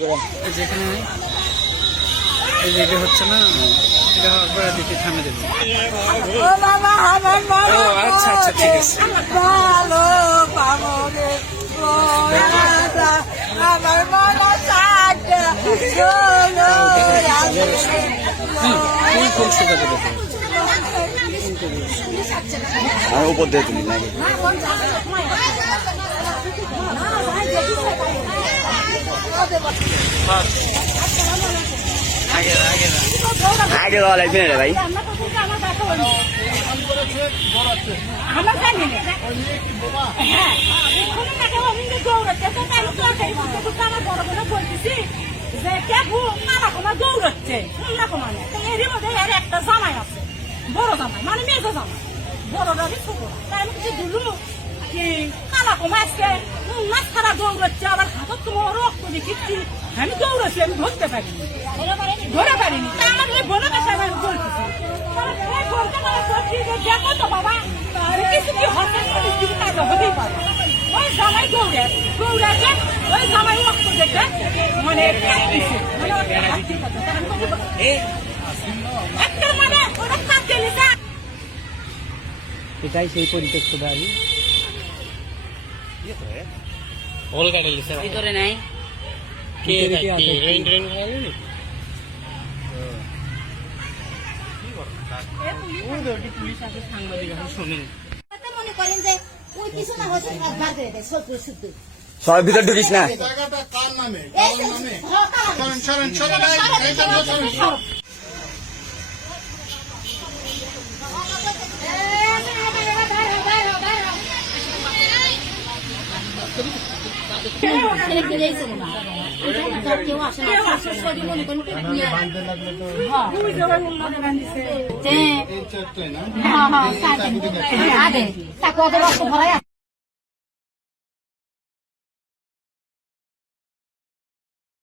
যেখানে এই যে এটা হচ্ছে না, এটা হওয়ার পর দিকে থামে দেবে। ও আচ্ছা আচ্ছা, ঠিক আছে। ফুল শুকা দেবে আর উপর দিয়ে তুমি নাকি আগে দেওয়া লাগবে না রে ভাই। দৌড়াচ্ছে এরই মধ্যে এর একটা জামাই আছে, বড় জামাই মানে মেজো জামাই, বড়টা ছোট। তাই আমি কিছু দুলু কি কালা কমাইছে, মাছ খারাপ দৌড়াচ্ছে, আবার হাতত তোমার রক্ত দেখি। আমি দৌড়াচ্ছি, আমি ধরতে পারিনি, ধরে পারিনি। তা আমার ওই বোনের কাছে আমি বলতেছি, দেখো তো বাবা কিছু কি হচ্ছে, কাজে হতেই পারে। ওই জামাই দৌড়াচ্ছে, ওই জামাই রক্ত দেখে মানে এটাই সেই পরিত্যক্ত বাড়ি। ভিতরে নাই পুলিশ আছে, সাংবাদিক আছে, শোনেন মনে করেন যে ওই পিছনে হচ্ছে বার করে দেয় শুদ্ধ সবার ভিতর ঢুকিস না। জায়গাটা কার নামে? সরেন। কেউ আসে না, মনে করেন এই চত্বরে না? হ্যাঁ,